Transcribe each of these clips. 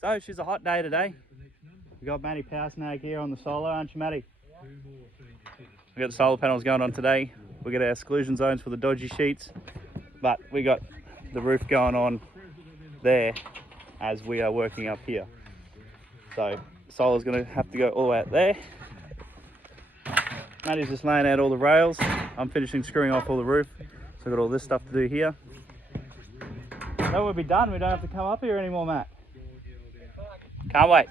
So she's a hot day today. We got Maddie Power Snag here on the solar, aren't you, Maddie? We got the solar panels going on today. We got our exclusion zones for the dodgy sheets, but we got the roof going on there as we are working up here. So solar's going to have to go all the way out there. Maddie's just laying out all the rails. I'm finishing screwing off all the roof. So I've got all this stuff to do here. That will be done. We don't have to come up here anymore, Matt. Can't wait.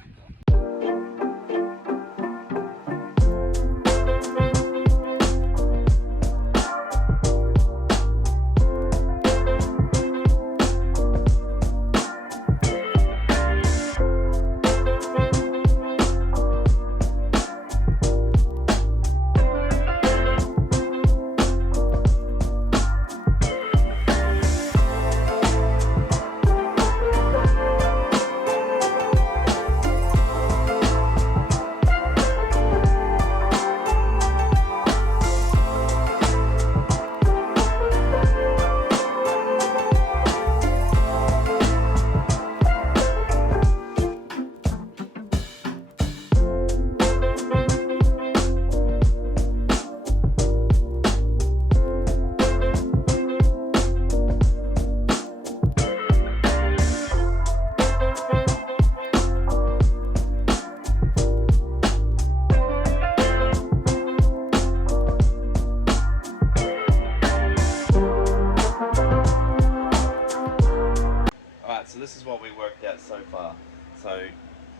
So this is what we worked out so far. So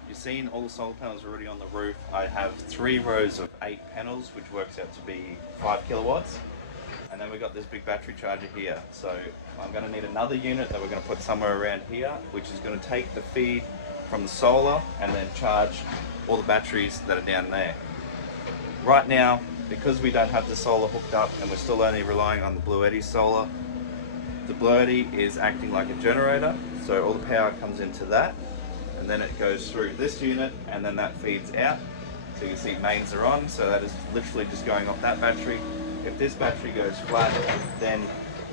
you've seen all the solar panels already on the roof. I have 3 rows of 8 panels, which works out to be 5 kilowatts. And then we've got this big battery charger here. So I'm going to need another unit that we're going to put somewhere around here, which is going to take the feed from the solar and then charge all the batteries that are down there. Right now, because we don't have the solar hooked up and we're still only relying on the Blue Eddy solar, the Blue Eddy is acting like a generator, so all the power comes into that, and then it goes through this unit, and then that feeds out. So you can see mains are on, so that is literally just going off that battery. If this battery goes flat, then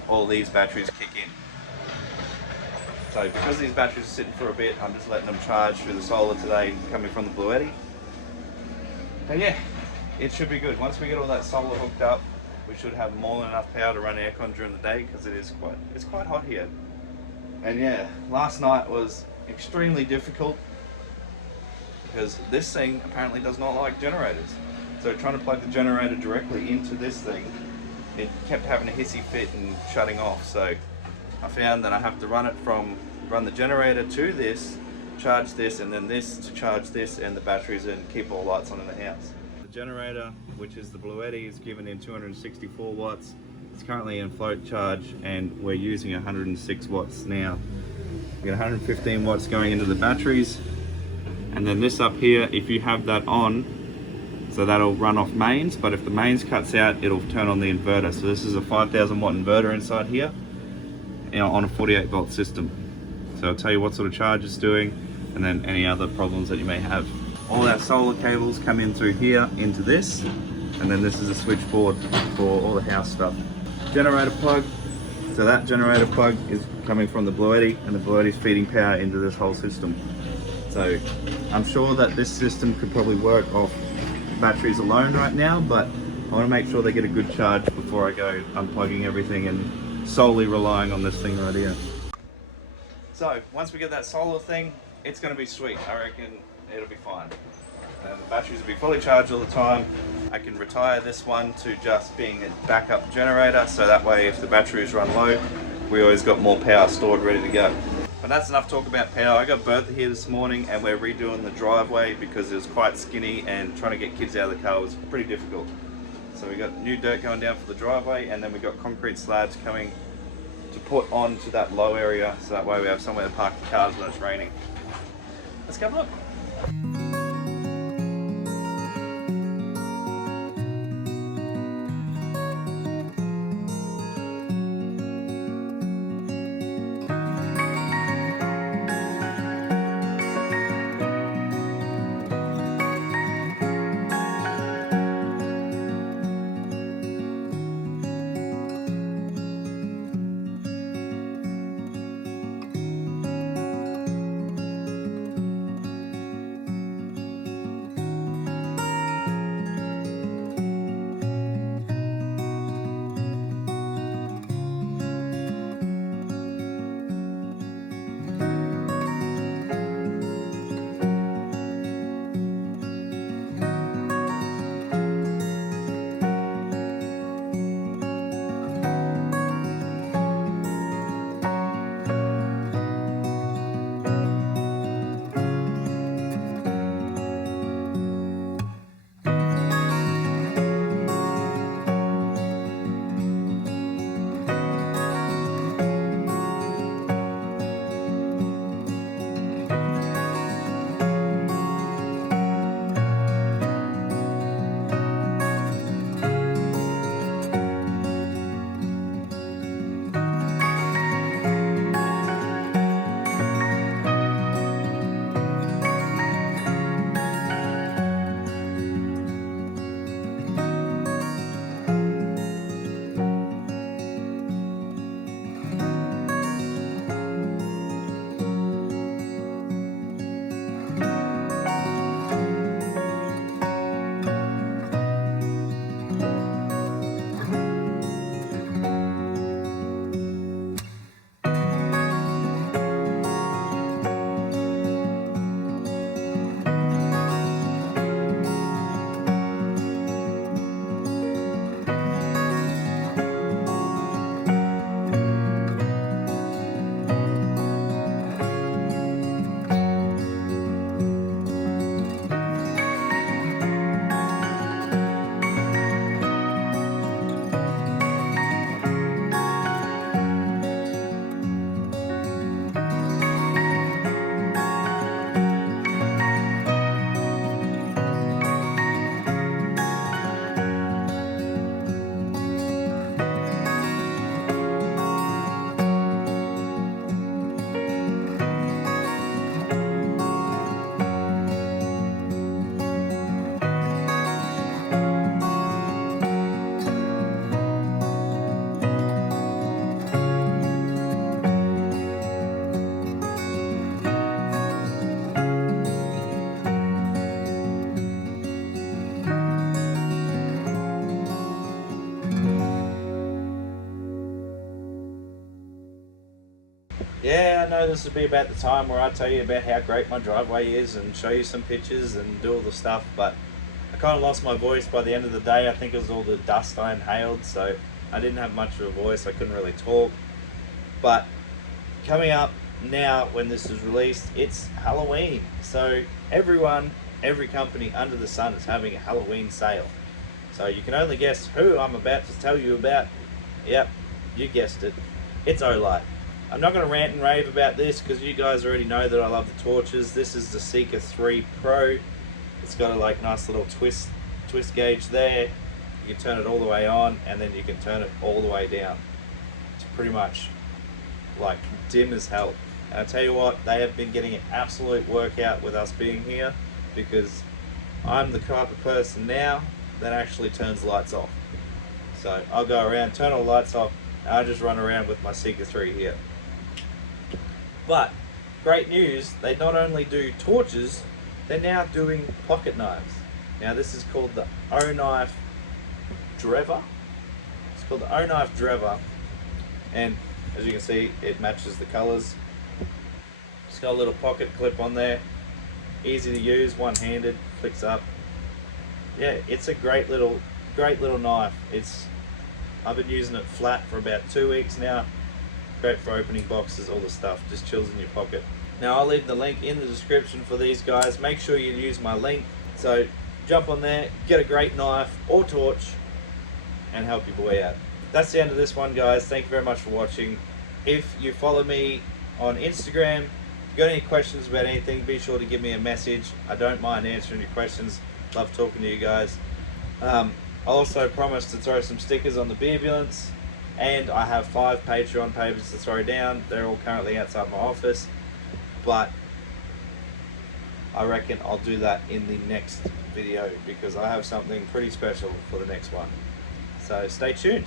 all these batteries kick in. So because these batteries are sitting for a bit, I'm just letting them charge through the solar today, coming from the Blue Eddy. And yeah, it should be good. Once we get all that solar hooked up, we should have more than enough power to run aircon during the day, because it's quite hot here. And yeah, last night was extremely difficult because this thing apparently does not like generators. So trying to plug the generator directly into this thing, it kept having a hissy fit and shutting off. So I found that I have to run the generator to this, charge this, and then this to charge this and the batteries, and keep all lights on in the house. The generator, which is the Blue Eddy, is given in 264 watts. It's currently in float charge, and we're using 106 watts now. We got 115 watts going into the batteries, and then this up here, if you have that on, so that'll run off mains, but if the mains cuts out, it'll turn on the inverter. So this is a 5,000 watt inverter inside here, on a 48 volt system. So I'll tell you what sort of charge it's doing, and then any other problems that you may have. All our solar cables come in through here into this, and then this is a switchboard for all the house stuff. Generator plug, so that generator plug is coming from the Blue Eddy, and the Blue Eddy is feeding power into this whole system. So I'm sure that this system could probably work off batteries alone right now, but I want to make sure they get a good charge before I go unplugging everything and solely relying on this thing right here. So once we get that solar thing, it's going to be sweet. I reckon it'll be fine. And the batteries will be fully charged all the time. I can retire this one to just being a backup generator, so that way if the batteries run low, we always got more power stored ready to go. But that's enough talk about power. I got Bertha here this morning, and we're redoing the driveway because it was quite skinny, and trying to get kids out of the car was pretty difficult. So we got new dirt going down for the driveway, and then we got concrete slabs coming to put onto that low area, so that way we have somewhere to park the cars when it's raining. Let's go have a look. know this would be about the time where I tell you about how great my driveway is and show you some pictures and do all the stuff, but I kind of lost my voice by the end of the day. I think it was all the dust I inhaled, so I didn't have much of a voice. I couldn't really talk. But coming up now, when this is released, it's Halloween. So every company under the sun is having a Halloween sale. So you can only guess who I'm about to tell you about. Yep, you guessed it. It's Olight. I'm not going to rant and rave about this because you guys already know that I love the torches. This is the Seeker 3 Pro. It's got a nice little twist gauge there. You can turn it all the way on and then you can turn it all the way down. It's pretty much like dim as hell. And I tell you what, they have been getting an absolute workout with us being here, because I'm the type of person now that actually turns lights off. So I'll go around, turn all the lights off, and I just run around with my Seeker 3 here. But great news, they not only do torches, they're now doing pocket knives. Now this is called the O-Knife Drever. It's called the O-Knife Drever, and as you can see, it matches the colors. It's got a little pocket clip on there, easy to use, one-handed, flicks up. Yeah, it's a great little knife. I've been using it flat for about 2 weeks now. Great for opening boxes, all the stuff, just chills in your pocket. Now I'll leave the link in the description for these guys. Make sure you use my link. So jump on there, get a great knife or torch, and help your boy out. That's the end of this one, guys. Thank you very much for watching. If you follow me on Instagram, if you've got any questions about anything, be sure to give me a message. I don't mind answering your questions. Love talking to you guys. I also promised to throw some stickers on the Beerbulance, and I have 5 Patreon papers to throw down. They're all currently outside my office, but I reckon I'll do that in the next video because I have something pretty special for the next one. So stay tuned.